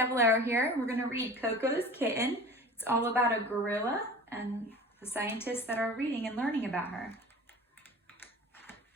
Caballero here. We're going to read Koko's Kitten. It's all about a gorilla and the scientists that are reading and learning about her.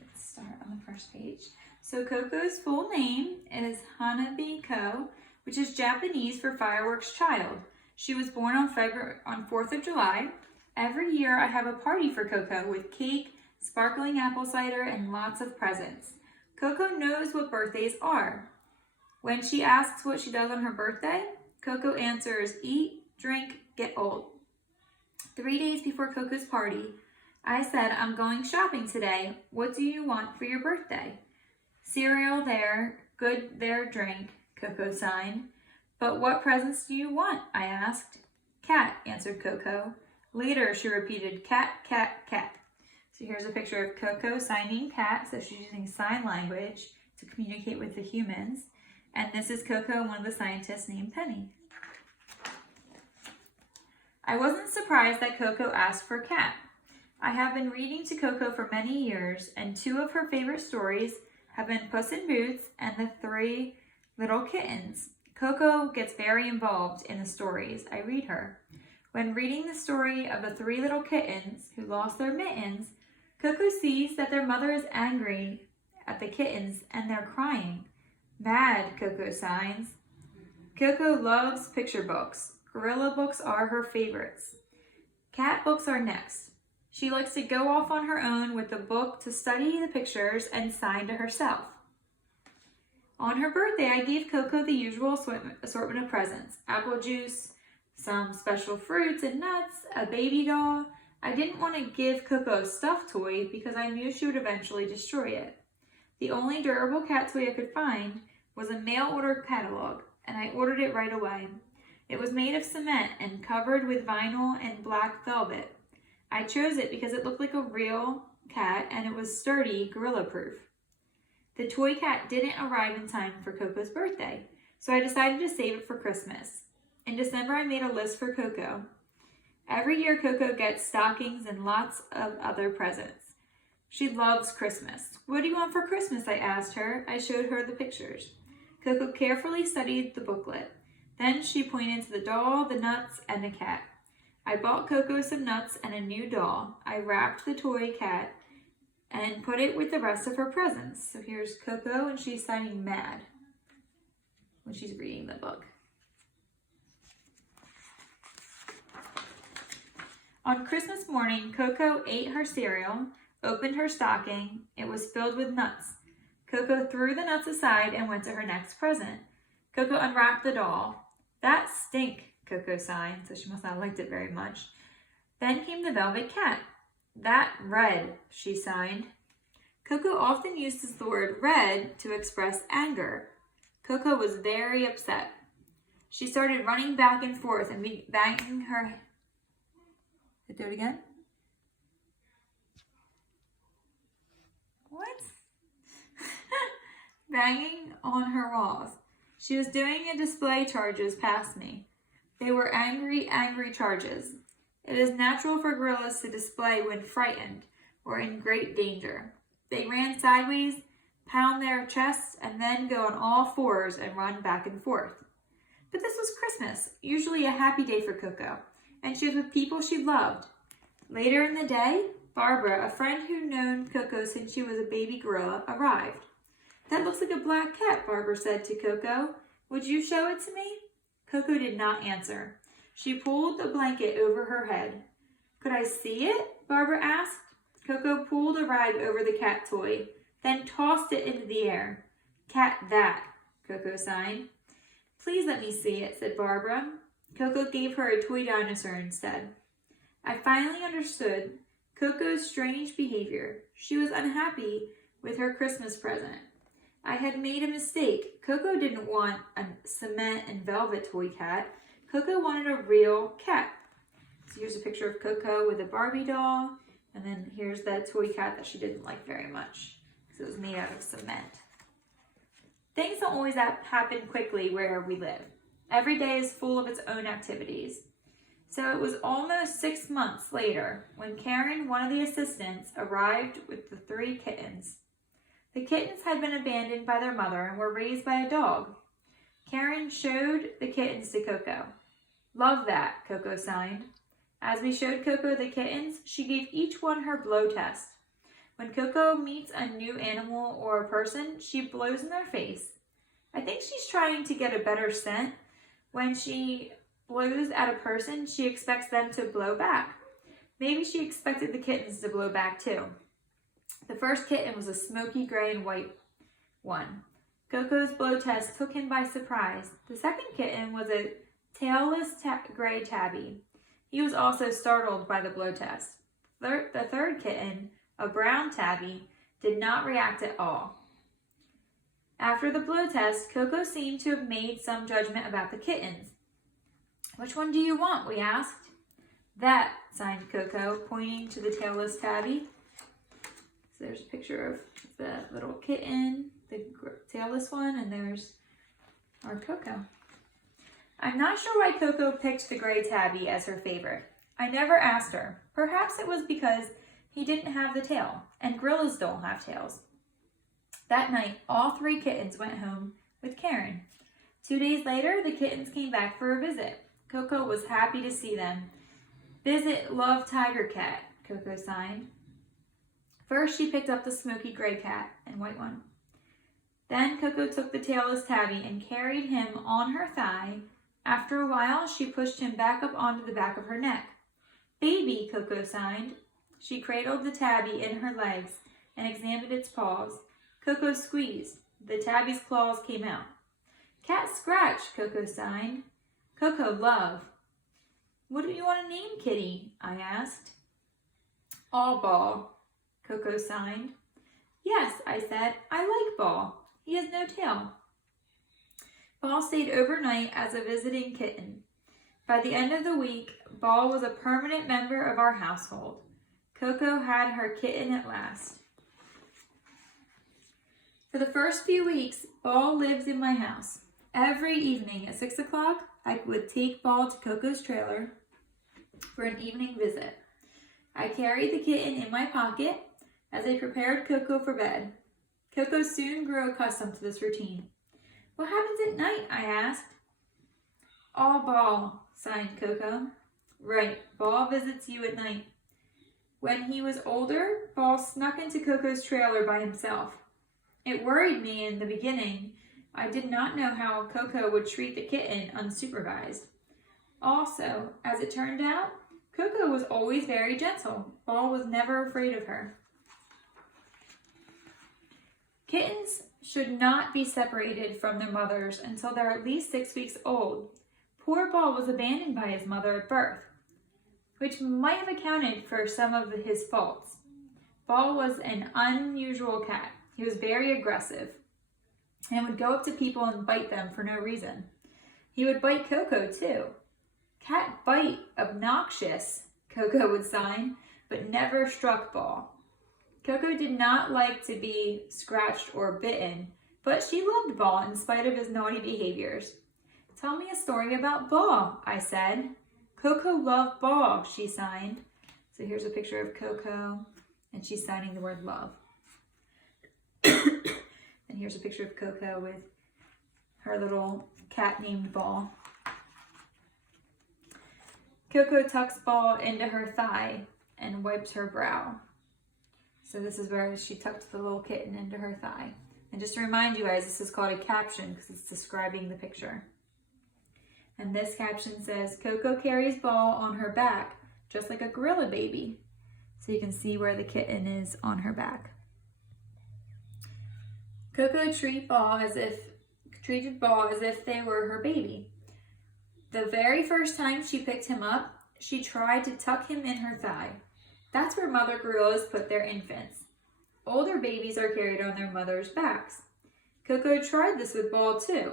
Let's start on the first page. So Koko's full name is Hanabi Ko, which is Japanese for fireworks child. She was born on 4th of July. Every year I have a party for Koko with cake, sparkling apple cider, and lots of presents. Koko knows what birthdays are. When she asks what she does on her birthday, Koko answers, eat, drink, get old. 3 days before Koko's party, I said, I'm going shopping today. What do you want for your birthday? Cereal there, good there, drink, Koko signed. But what presents do you want? I asked. Cat, answered Koko. Later, she repeated, cat, cat, cat. So here's a picture of Koko signing cat, so she's using sign language to communicate with the humans. And this is Koko, one of the scientists named Penny. I wasn't surprised that Koko asked for cat. I have been reading to Koko for many years, and 2 of her favorite stories have been Puss in Boots and the 3 Little Kittens. Koko gets very involved in the stories I read her. When reading the story of the 3 little kittens who lost their mittens, Koko sees that their mother is angry at the kittens and they're crying. Mad, Koko signs. Koko loves picture books. Gorilla books are her favorites. Cat books are next. She likes to go off on her own with the book to study the pictures and sign to herself. On her birthday, I gave Koko the usual assortment of presents. Apple juice, some special fruits and nuts, a baby doll. I didn't want to give Koko a stuffed toy because I knew she would eventually destroy it. The only durable cat toy I could find was a mail-order catalog, and I ordered it right away. It was made of cement and covered with vinyl and black velvet. I chose it because it looked like a real cat and it was sturdy, gorilla-proof. The toy cat didn't arrive in time for Koko's birthday, so I decided to save it for Christmas. In December, I made a list for Koko. Every year, Koko gets stockings and lots of other presents. She loves Christmas. What do you want for Christmas? I asked her. I showed her the pictures. Koko carefully studied the booklet. Then she pointed to the doll, the nuts, and the cat. I bought Koko some nuts and a new doll. I wrapped the toy cat and put it with the rest of her presents. So here's Koko, and she's signing mad when she's reading the book. On Christmas morning, Koko ate her cereal, opened her stocking. It was filled with nuts. Koko threw the nuts aside and went to her next present. Koko unwrapped the doll. That stink, Koko sighed, so she must not have liked it very much. Then came the velvet cat. That red, she sighed. Koko often uses the word red to express anger. Koko was very upset. She started running back and forth and banging her... Do it again. What? Banging on her walls. She was doing a display charges past me. They were angry, angry charges. It is natural for gorillas to display when frightened or in great danger. They ran sideways, pound their chests, and then go on all fours and run back and forth. But this was Christmas, usually a happy day for Koko, and she was with people she loved. Later in the day, Barbara, a friend who'd known Koko since she was a baby gorilla, arrived. That looks like a black cat, Barbara said to Koko. Would you show it to me? Koko did not answer. She pulled the blanket over her head. Could I see it? Barbara asked. Koko pulled a rag over the cat toy, then tossed it into the air. Cat that, Koko signed. Please let me see it, said Barbara. Koko gave her a toy dinosaur instead. I finally understood Koko's strange behavior. She was unhappy with her Christmas present. I had made a mistake. Koko didn't want a cement and velvet toy cat. Koko wanted a real cat. So here's a picture of Koko with a Barbie doll. And then here's that toy cat that she didn't like very much because it was made out of cement. Things don't always happen quickly where we live. Every day is full of its own activities. So it was almost 6 months later when Karen, one of the assistants, arrived with the 3 kittens. The kittens had been abandoned by their mother and were raised by a dog. Karen showed the kittens to Koko. Love that, Koko signed. As we showed Koko the kittens, she gave each one her blow test. When Koko meets a new animal or a person, she blows in their face. I think she's trying to get a better scent. When she blows at a person, she expects them to blow back. Maybe she expected the kittens to blow back too. The first kitten was a smoky gray and white one. Koko's blow test took him by surprise. The second kitten was a tailless gray tabby. He was also startled by the blow test. The third kitten, a brown tabby, did not react at all. After the blow test, Koko seemed to have made some judgment about the kittens. Which one do you want? We asked. That, signed Koko, pointing to the tailless tabby. So there's a picture of the little kitten, the tailless one, and there's our Koko. I'm not sure why Koko picked the gray tabby as her favorite. I never asked her. Perhaps it was because he didn't have the tail, and gorillas don't have tails. That night, all 3 kittens went home with Karen. 2 days later, the kittens came back for a visit. Koko was happy to see them. Visit Love Tiger Cat, Koko signed. First, she picked up the smoky gray cat and white one. Then Koko took the tailless tabby and carried him on her thigh. After a while, she pushed him back up onto the back of her neck. Baby, Koko signed. She cradled the tabby in her legs and examined its paws. Koko squeezed. The tabby's claws came out. Cat scratch, Koko signed. Koko, love. What do you want to name Kitty? I asked. All Ball, Koko signed. Yes, I said, I like Ball. He has no tail. Ball stayed overnight as a visiting kitten. By the end of the week, Ball was a permanent member of our household. Koko had her kitten at last. For the first few weeks, Ball lived in my house. Every evening at 6 o'clock, I would take Ball to Koko's trailer for an evening visit. I carried the kitten in my pocket as I prepared Koko for bed. Koko soon grew accustomed to this routine. What happens at night? I asked. All Ball, signed Koko. Right, Ball visits you at night. When he was older, Ball snuck into Koko's trailer by himself. It worried me in the beginning. I did not know how Koko would treat the kitten unsupervised. Also, as it turned out, Koko was always very gentle. Ball was never afraid of her. Kittens should not be separated from their mothers until they're at least 6 weeks old. Poor Ball was abandoned by his mother at birth, which might have accounted for some of his faults. Ball was an unusual cat. He was very aggressive and would go up to people and bite them for no reason. He would bite Koko too. Cat bite, obnoxious, Koko would sign, but never struck Ball. Koko did not like to be scratched or bitten, but she loved Ball in spite of his naughty behaviors. Tell me a story about Ball, I said. Koko loved Ball, she signed. So here's a picture of Koko, and she's signing the word love. And here's a picture of Koko with her little cat named Ball. Koko tucks Ball into her thigh and wipes her brow. So this is where she tucked the little kitten into her thigh. And just to remind you guys, this is called a caption because it's describing the picture. And this caption says, Koko carries Ball on her back, just like a gorilla baby. So you can see where the kitten is on her back. Koko treated Ball as if they were her baby. The very first time she picked him up, she tried to tuck him in her thigh. That's where mother gorillas put their infants. Older babies are carried on their mother's backs. Koko tried this with Ball too.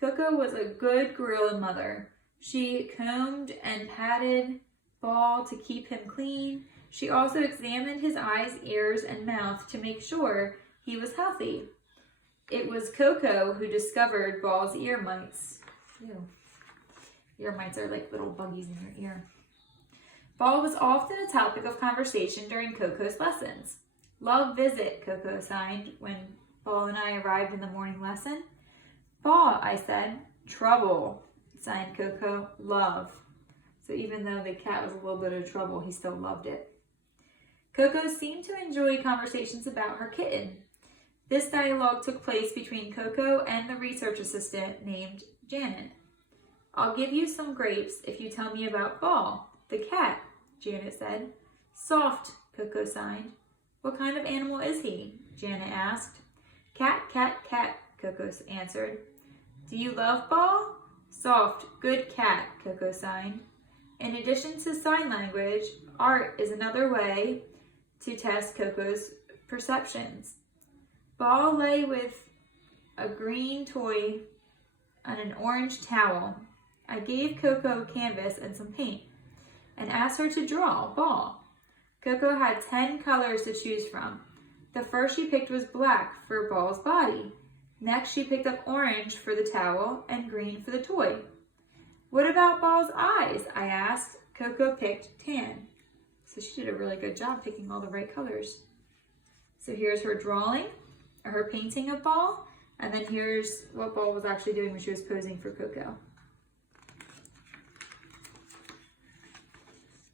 Koko was a good gorilla mother. She combed and patted Ball to keep him clean. She also examined his eyes, ears, and mouth to make sure he was healthy. It was Koko who discovered Ball's ear mites. Ew. Ear mites are like little buggies in your ear. Ball was often a topic of conversation during Koko's lessons. Love visit, Koko signed when Ball and I arrived in the morning lesson. Ball, I said, Trouble, signed Koko. Love. So even though the cat was a little bit of trouble, he still loved it. Koko seemed to enjoy conversations about her kitten. This dialogue took place between Koko and the research assistant named Janet. I'll give you some grapes if you tell me about Ball, the cat, Janet said. Soft, Koko signed. What kind of animal is he? Janet asked. Cat, cat, cat, Koko answered. Do you love Ball? Soft, good cat, Koko signed. In addition to sign language, art is another way to test Koko's perceptions. Ball lay with a green toy on an orange towel. I gave Koko canvas and some paint and asked her to draw Ball. Koko had 10 colors to choose from. The first she picked was black for Ball's body. Next, she picked up orange for the towel and green for the toy. What about Ball's eyes? I asked. Koko picked tan. So she did a really good job picking all the right colors. So here's her drawing, or her painting of Ball, and then here's what Ball was actually doing when she was posing for Koko.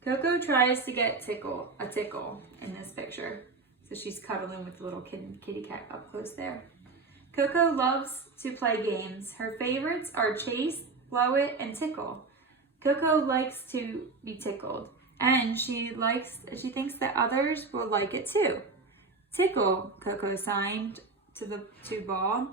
Koko tries to get a tickle in this picture. So she's cuddling with the little kitty cat up close there. Koko loves to play games. Her favorites are chase, blow it, and tickle. Koko likes to be tickled, and she thinks that others will like it too. Tickle, Koko signed to Ball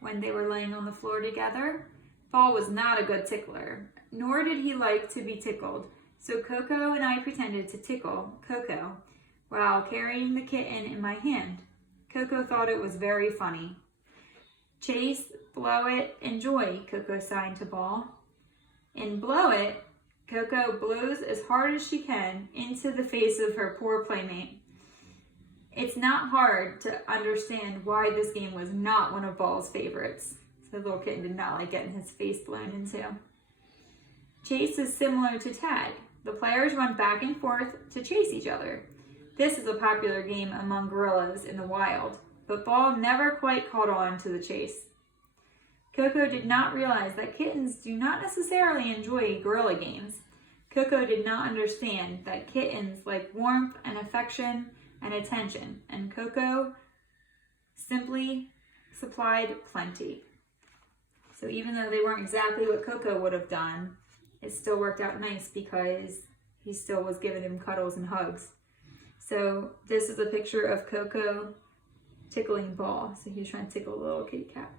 when they were laying on the floor together. Ball was not a good tickler, nor did he like to be tickled. So Koko and I pretended to tickle Koko while carrying the kitten in my hand. Koko thought it was very funny. Chase, blow it, enjoy, Koko signed to Ball. In blow it, Koko blows as hard as she can into the face of her poor playmate. It's not hard to understand why this game was not one of Ball's favorites. The little kitten did not like getting his face blown into. Chase is similar to tag. The players run back and forth to chase each other. This is a popular game among gorillas in the wild, but Ball never quite caught on to the chase. Koko did not realize that kittens do not necessarily enjoy gorilla games. Koko did not understand that kittens like warmth and affection and attention, and Koko simply supplied plenty. So even though they weren't exactly what Koko would have done, it still worked out nice because he still was giving him cuddles and hugs. So this is a picture of Koko tickling Ball. So he was trying to tickle the little kitty cat.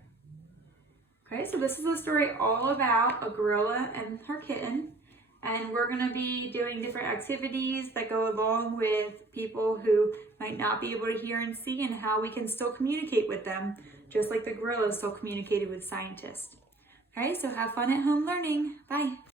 Okay, so this is a story all about a gorilla and her kitten. And we're going to be doing different activities that go along with people who might not be able to hear and see, and how we can still communicate with them, just like the gorillas still communicated with scientists. Okay, so have fun at home learning. Bye.